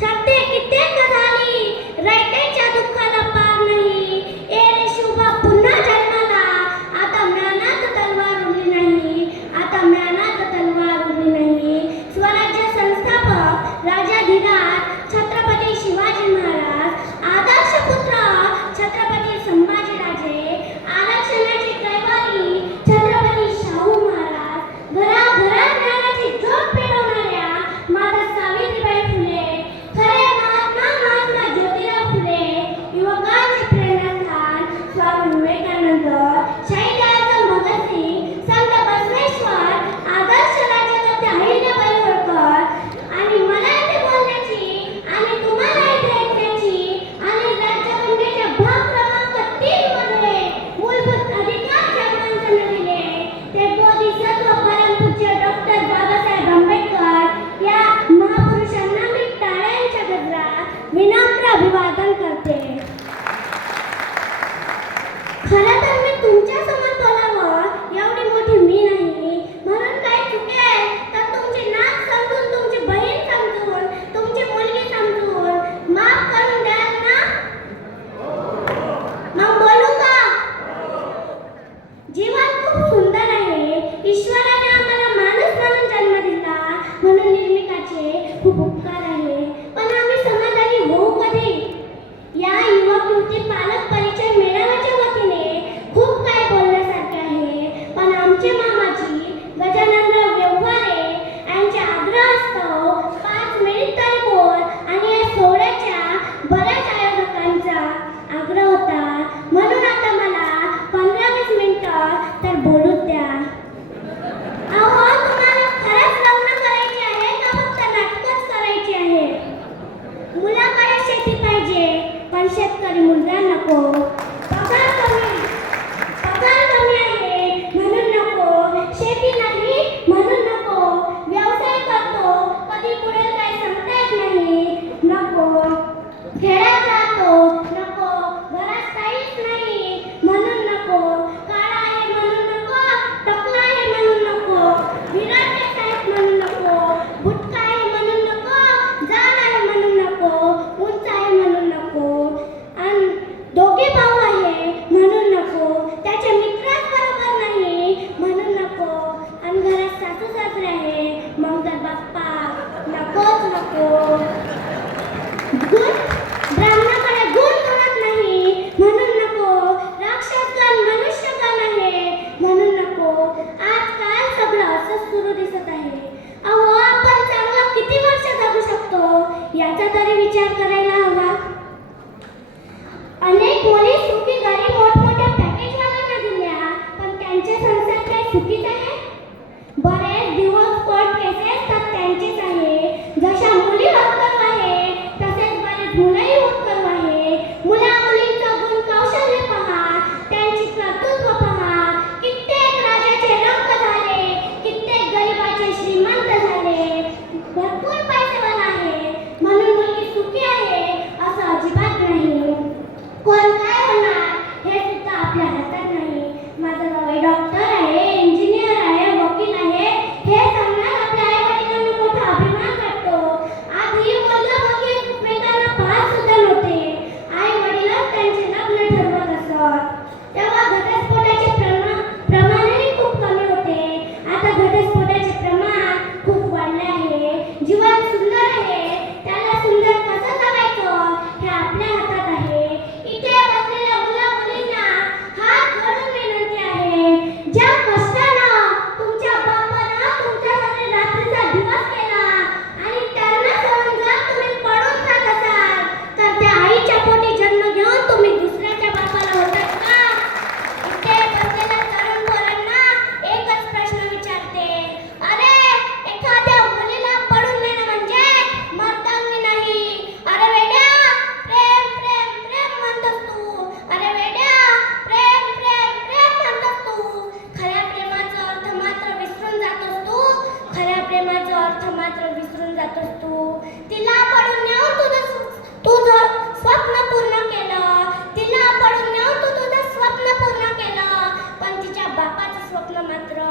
शब्दे कित्येक झाली, रयतेच्या दुःखाला पार नाही. ए रे शुभा पुन्हा जन्माला, आता म्यानात तलवार उरली नाही, आता म्यानात तलवार उरली नाही. स्वराज्य संस्थापक राजाधिराज छत्रपती शिवाजी महाराज, आदर्श पुत्र छत्रपती संभाजीराजे, आरक्षणाची कैवारी छत्रपती शाहू महाराज, घराघरात ज्ञानाची ज्योत पेटवणाऱ्या माता सावित्रीबाई फुले, खरे महात्मा महात्मा ज्योतिराव फुले, युवकांचे प्रेरणास्थान स्वामी विवेकानंद, शहीद आझम भगतसिंग, संत बसवेश्वर, आदर्श राज्यकर्ते अहिल्याबाई होळकर. आणि मला इथे बोलण्याची आणि तुम्हाला इथे ऐकण्याची आणि राज्यघटनेच्या भाग क्रमांक 3 मध्ये मूलभूत अधिकार ज्या माणसांना दिले ते बोधिसत्व परमपूज्य डॉक्टर बाबासाहेब आंबेडकर या महापुरुषांना मी टाळ्यांच्या गजरात विनम्र अभिवादन करते. खरं तर मी तुमच्या समोर बोलावं एवढी मोठी मी नाही, म्हणून काही चुकेल तर तुमचे नाक समजून, तुमची बहीण समजून, तुमची मुलगी समजून माफ करून द्याल ना? मग बोलू का? जीवन खूप सुंदर आहे. ईश्वराने आम्हाला माणूस म्हणून जन्म दिला, म्हणून निर्मिकाचे खूप उपकार आहे. पण आम्ही समाधानी होऊ कधी? या युवक युवती पालक परिचय मेळाव्याच्या वतीने खूप काही बोलण्यासारखे आहे. पण आमचे मामाजी गजाननराव व्यवहारे यांच्या आग्रहास्तव 5 मिनिट तरी बोल आणि या सोहळ्याच्या बऱ्याच आयोजकांचा आग्रह होता, म्हणून आता मला 15-20 मिनिटं तर बोलूच द्या. अहो, तुम्हाला खरंच लग्न करायचे आहे का फक्त नाटकच करायची आहे? मुलाकडे शेती पाहिजे पण शेतकरी मुलगा नको. पगार कमी आहे म्हणून नको. शेती नाही म्हणून नको. व्यवसाय करतो कधी पुढे काय सांगता येत नाही, नको. खेड्यात राहतो, नको. घरात काहीच नाही म्हणून नको. काळा आहे म्हणून नको. टकला आहे म्हणून नको. विराट आहेत म्हणून नको. बुटका आहे म्हणून नको. जाड आहे म्हणून नको. उंच आहे म्हणून नको. आणि दोघे भाऊ आहे म्हणून नको. त्याच्या मित्राच बरोबर नाही म्हणून नको. आणि घरात सासू सासरे आहे मग तर बाप्पा नकोच नको. ब्राह्मणाकडे गुण म्हणत नाही म्हणून नको. राक्षसगण मनुष्यगण आहे म्हणून नको. आजकाल सगळं असंच सुरू दिसत आहे. अहो, आपण चांगलं किती वर्ष जगू शकतो याचा तरी विचार करायला हवा. अनेक मुली सुखी घरी मोठमोठ्या पॅकेजवाल्यांना दिल्या, पण त्यांचे संसार काय सुखीच आहे? बरेच दिवस कोर्ट केसेस तर त्यांचीच आहे. जशा मुली होतकरू आहे तसेच बरेच मुलंही होतकरू आहे. मुला मुलींचं गुण कौशल्य पहा, त्यांची कर्तृत्व पहा. कित्येक राजाचे रंक झाले, कित्येक गरीबाचे श्रीमंत झाले. भरपूर पैसेवाला आहे म्हणून मुलगी सुखी आहे असं अजिबात नाही. कोण काय होणार हे सुद्धा आपल्या हातात नाही. माझा जावई डॉक्टर आहे, इंजिनियर आहे, वकील आहे हे सांगण्यात आपल्या आई वडिलांना मोठा अभिमान वाटतो. आधी मुलगा मुलगी एकमेकांना पाहत सुद्धा नव्हते. आई वडीलच त्यांचे लग्न ठरवत असत. तेव्हा घटस्फोटाचे प्रमाणही खूप कमी होते. आता घटस्फोटाचे प्रमाण खूप वाढले आहे. जीवन सुंदर आहे, त्याला सुंदर कसं जगायचं हे आपल्या हातात आहे. इथे बसलेल्या मुला मुलींना हात जोडून विनंती आहे, ज्या कष्टानं तुमच्या बापानं तुमच्यासाठी रात्रीचा दिवस केला आणि त्यांना सोडून जर तुम्ही पळून जात असाल तर त्या आईच्या पोटी जन्म घेऊन तुम्ही दुसऱ्याच्या बापाला होतात का? इथे बसलेल्या तरुण पोरांना एकच प्रश्न विचारते. अरे, एखाद्या मुलीला पळून नेणं म्हणजे मर्दांनी नाही. अरे वेड्या, प्रेम प्रेम प्रेम म्हणतोस तू. अरे वेड्या, प्रेम प्रेम प्रेम म्हणतोस तू. खऱ्या प्रेमाचा अर्थ मात्र विसरून जातोस तू. खऱ्या प्रेमाचा अर्थ मात्र विसरून जातोस तू. तिला पळून नेऊन तुझं स्वप्न पूर्ण केलं. तिला पळून नेऊन तू तुझं स्वप्न पूर्ण केलं, पण तिच्या बापाचं स्वप्न मात्र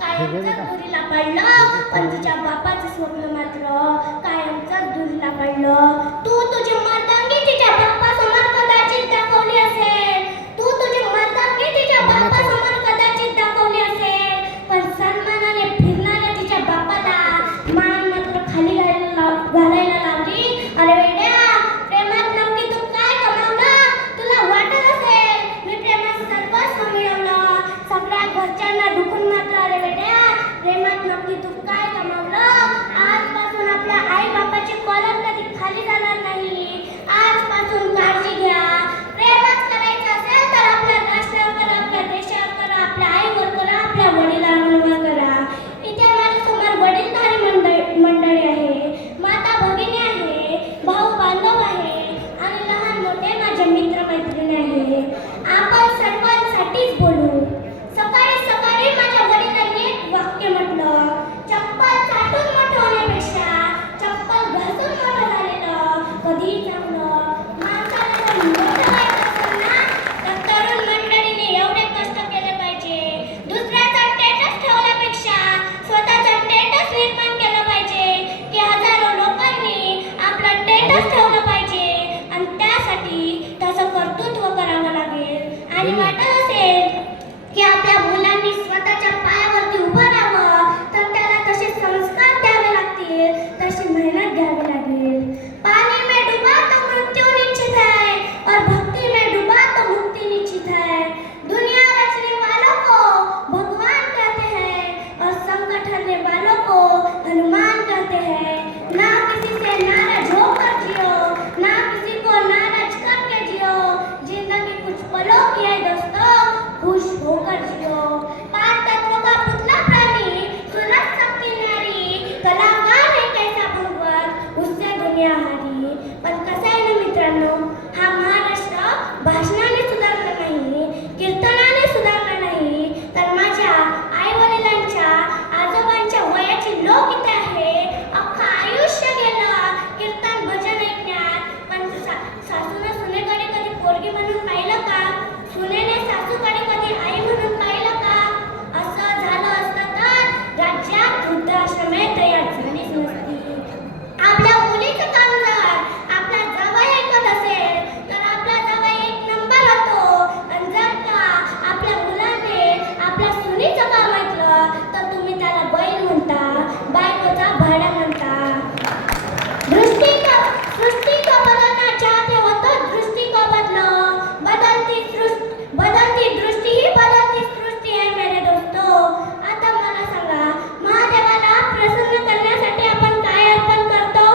कायमचं घरीला पडलं, पण तिच्या बापाचं स्वप्न मात्र कायमचंच दूरला पडलं. तू तुझी मर्दांगी तिच्या बापासमोर कदाचित दाखवली असेल, तू तुझी मर्दांगी तिच्या बापासमोर कदाचित दाखवली असेल, पण सन्मानाने फिरणाऱ्या तिच्या बापाला मान मात्र खाली घालायला लावली. अरे वेड्या, प्रेमात नक्की तू काय कमावलं? तुला वाटत असेल मी प्रेमात सर्वस्व मिळवलं, सगळ्या घरच्यांना दुखून मात्र. अरे वेड्या, प्रेमात नक्की तू काय कमावलं? आजपासून आपल्या आई बापाची कॉलर कधी खाली जाणार नाही. आजपासून काळजी घ्या. प्रेमच करायचं असेल तर आपल्या राष्ट्रावर करा, आपल्या देशावर करा, आपल्या आईवर करा, आपल्या वडिलांवर करा. इथे माझ्यासमोर वडीलधारी मंडळी आहे, माता भगिनी आहे, भाऊ बांधव आहे आणि लहान मोठे माझे मित्र मैत्रिणी आहे. आपण सर्वांसाठीच बोलू. सकाळी सकाळी माझ्या वडिलांनी एक वाक्य म्हटलं, चप्पल चाटून मोठं होण्यापेक्षा चप्पल घासून मोठं झालेलं कधीही चांगलं. माणसाला जर मोठं व्हायचं असेल ना, तर तरुण मंडळीने एवढे कष्ट केले पाहिजे. दुसऱ्याचा स्टेटस ठेवण्यापेक्षा स्वतःचा स्टेटस निर्माण केलं पाहिजे, की हजारो लोकांनी आपलं स्टेटस ठेवलं पाहिजे आणि त्यासाठी तसं कर्तृत्व करावं लागेल. आणि वाटत असेल की आपल्या मुलांनी स्वतःच्या पायावरती उभं राहावं, तर त्याला तसे संस्कार द्यावे लागतील, तशी मेहनत घ्यावी लागेल. पानी में डुबा तो मृत्यु निश्चित है और भक्ति में डुबा तो मुक्ति निश्चित है. दुनिया रचने वालों को भगवान कहते हैं और संकट हरने वालों को हनुमान कहते हैं. ना किसी से नाराज होकर जियो, ना किसी को नाराज करके जियो. जिंदगी कुछ पलों की है दोस्तों, खुश होकर जियो. पांच तत्वों का पुतला प्राणी, सुलझ सकती नारी, कलाकार है कैसा भगवत, उससे दुनिया हारी. पण कसं आहे ना मित्रांनो, हा महाराष्ट्र भाषणाने सुधारला नाही, कीर्तनाने सुधारला नाही, तर माझ्या आई वडिलांच्या आजोबांच्या वयाची लोक इथे आहे. अख्खं आयुष्य गेलं कीर्तन भजन ऐकण्यात. पण सासूने सुनेकडे कधी पोरगी म्हणून पाहिलं का? सुनेने सासूकडे कधी आई म्हणून पाहिलं का? असं झालं असतं तर राज्यात वृद्धाश्रमे तयार झालीच नसती. आपल्या मुलीचं काम जर आपला जावई ऐकत असेल तर आपला जावई एक नंबर होतो, आणि जर का आपल्या मुलाने आपल्या सुनीचं काम ऐकलं तर तुम्ही त्याला बैल म्हणता, बायकोचा भाडा म्हणता. सृष्टि को बदलना चाहते हो तो दृष्टि को बदलो. बदलती दृष्टि ही बदलती सृष्टि है मेरे दोस्तों. आता मला सांगा, महादेवाला प्रसन्न करण्यासाठी आपण काय अर्पण करतो?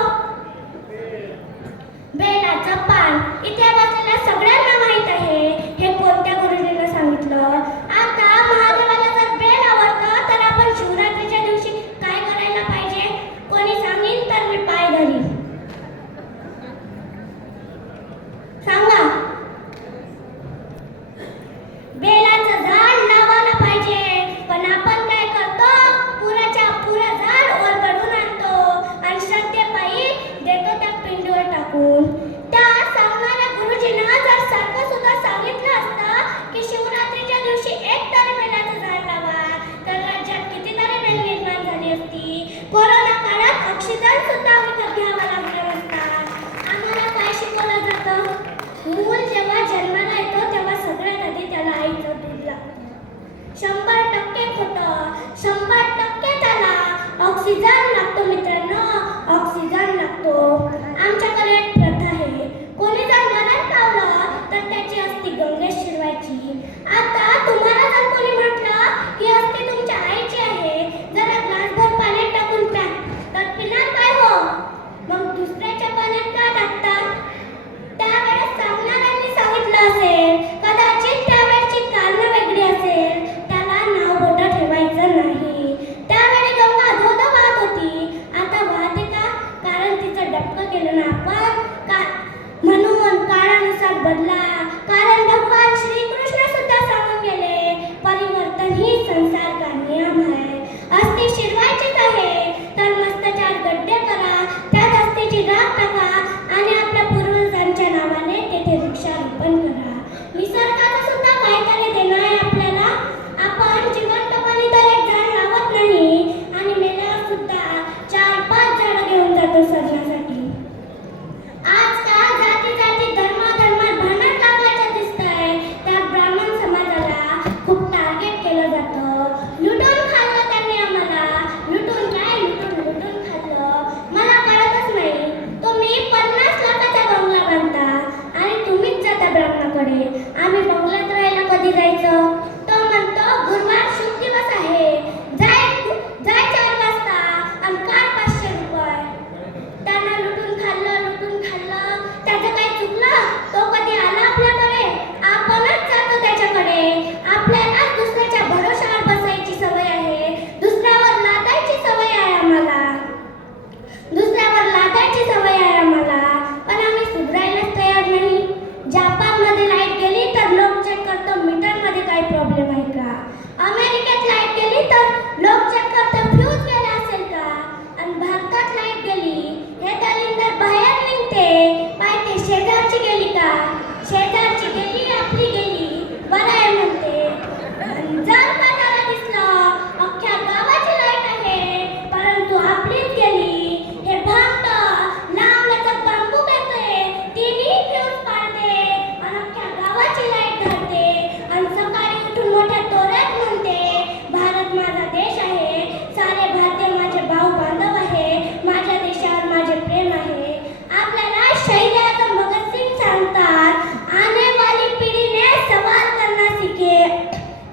बेलाचं पान. इथे बसलेल्या सगळ्यांना माहित आहे हे कोणत्या गुरुजींना सांगितलं. आता महादेवाला जर बेल आवडतं तर आपण शिवरात्रीच्या दिवशी काय करायला पाहिजे? कोणी सांगीन तर मी पाय धरीन. सांगा. बेलाचं झाड लावायला पाहिजे, पण आपण काय करतो? पुराच्या पुरा झाड वर काढून आणतो आणि श्रद्धेपायी देतो त्या पिंडीवर टाकून. त्या सांगणाऱ्या गुरुजींना जर सारखं सुद्धा सांगितलं असतं की शिवरात्रीच्या दिवशी एक तरी बेलाचं झाड लावा, तर राज्यात कितीतरी बेल निर्माण झाली असती. कोरोना काळात ऑक्सिजन सुद्धा विकत घ्यावा लागला नसता. आम्हाला काय शिकवलं जातं? मूल जेव्हा जन्माला येतो तेव्हा सगळ्यात आधी त्याला आईचं दूध लागतं. 100% खोटं, 100% त्याला ऑक्सिजन लागतो मित्रांनो, ऑक्सिजन लागतो. आमच्याकडे एक प्रथा आहे, कोणी जर मरण पावलं तर त्याची अस्थी गंगेत शिरवायची. आता तुम्हाला जर कोणी म्हटलं की अस्थी तुमच्या आईची आहे, जरा ग्लासभर पाण्यात टाकून प्या, तर पिणार काय हो? अमेरिकेत लाईट गेली तर लोक चेक करतात फ्यूज गेला असेल का, आणि भारतात लाईट गेली हे दलिंदर बाहेर निघते माहिती शेजारची गेली का, शेजारची गेली आपली गेली बरं आहे म्हणते. आणि जर का त्याला दिसलं अख्ख्या गावाची लाईट आहे परंतु आपलीच गेली हे भागतं लांबलचक बांबू घेते तिन्ही फ्यूज पाडते आणि अख्ख्या गावाची लाईट धरते आणि सकाळी उठून मोठ्या तोऱ्यात म्हणते भारत माझा देश आहे, सारे भारतीय माझे भाऊ बांधव आहे, माझ्या देशावर माझे प्रेम आहे. आपल्याला शहीद आजम भगतसिंग सांगतात आने वाली पीढ़ी ने सवाल करना सीखे,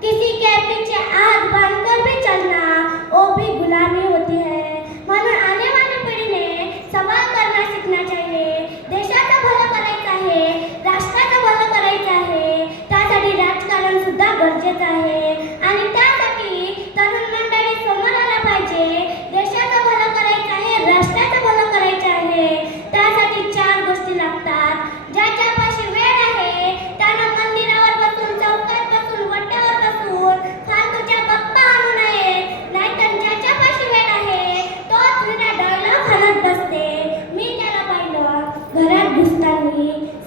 किसी के पीछे हाथ बांधकर भी चलना वो भी गुलामी होती है. म्हणून आने वाली पिढीने सवाल करना सीखना चाहिए. देशाचं भलं करायचं आहे, राष्ट्राचं भलं करायचं आहे, त्यासाठी राजकारण सुद्धा गरजेचं आहे आणि त्यासाठी तरुण मंडळी समोर आला पाहिजे. देशाचं भलं करायचं आहे, राष्ट्राचं भलं करायचं आहे, त्यासाठी 4 गोष्टी लागतात. ज्याच्यापाशी वेळ आहे त्यानं मंदिरावर बसून, चौकात बसून, वट्यावर बसून फालतूच्या गप्पा आणू नये, नाहीतर ज्याच्यापाशी वेळ आहे तोच जुन्या डायलॉग हाणत बसते. मी त्याला पाहिलं घरात घुसताना.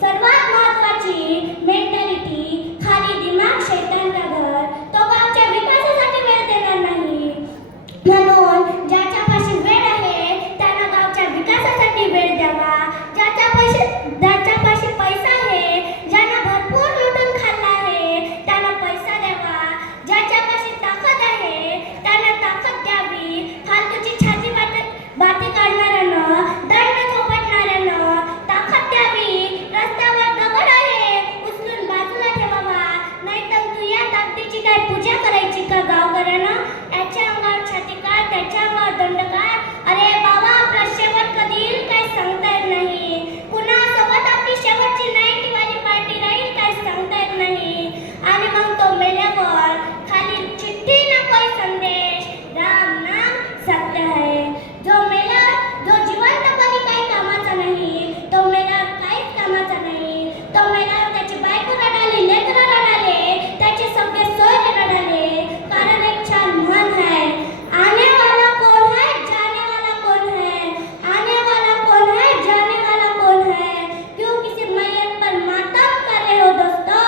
सर्वात महत्त्वाची मेंटॅलिटी खाली दिमाग शैतानचा घर, तो गावच्या विकासासाठी वेळ देणार नाही. म्हणून ज्याच्यापाशी वेळ आहे त्यानं गावच्या विकासासाठी वेळ द्यावा. ज्याच्यापाशी पैसा आहे, ज्यानं भरपूर लुटून खाल्ला आहे त्यानं पैसा द्यावा. ज्याच्यापाशी ताकद आहे त्यानं ताकद द्यावी. फालतूची छाती बाती काढणाऱ्यांना, दंड थोपटणाऱ्यांना ताकद द्यावी. रस्त्यावर दगड आहे उचलून बाजूला ठेवावा, नाहीतर तू या ताकदीची काय पूजा करायची का गावकऱ्यानं? याच्या अंगावर छाती काढ, त्याच्या अंगावर दंड काढ. अरे बाबा आपला शेवट कधी येईल काय सांगता येत नाही. कुणासोबत आपली शेवटची नाईटवाली पार्टी राहील काय सांगता येत नाही. आणि मग तो मेल्यावर खाली चिठ्ठी ना कोई संदेश, राम नाम सत्य है. जो मेला, जो जिवंतपणी काही कामाचा नाही तो मेल्यावर काहीच कामाचा नाही. तो मेल्यावर त्याची बायको रडाली, लेकरं रडाले, त्याचे सगळे सोयरे रडाले. कारण एक छान म्हण है, आने वाला कौन है जाने वाला कौन है, आने वाला कौन है जाने वाला कौन है. क्यों किसी मैयत पर मातम कर रहे हो दोस्तों,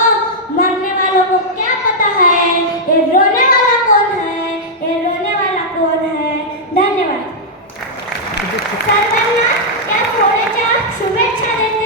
मरने वालों को क्या पता है ये रोने वाला कौन है, ये रोने वाला कौन है. धन्यवाद. सर्वांना त्या सोहळ्याच्या शुभेच्छा देते.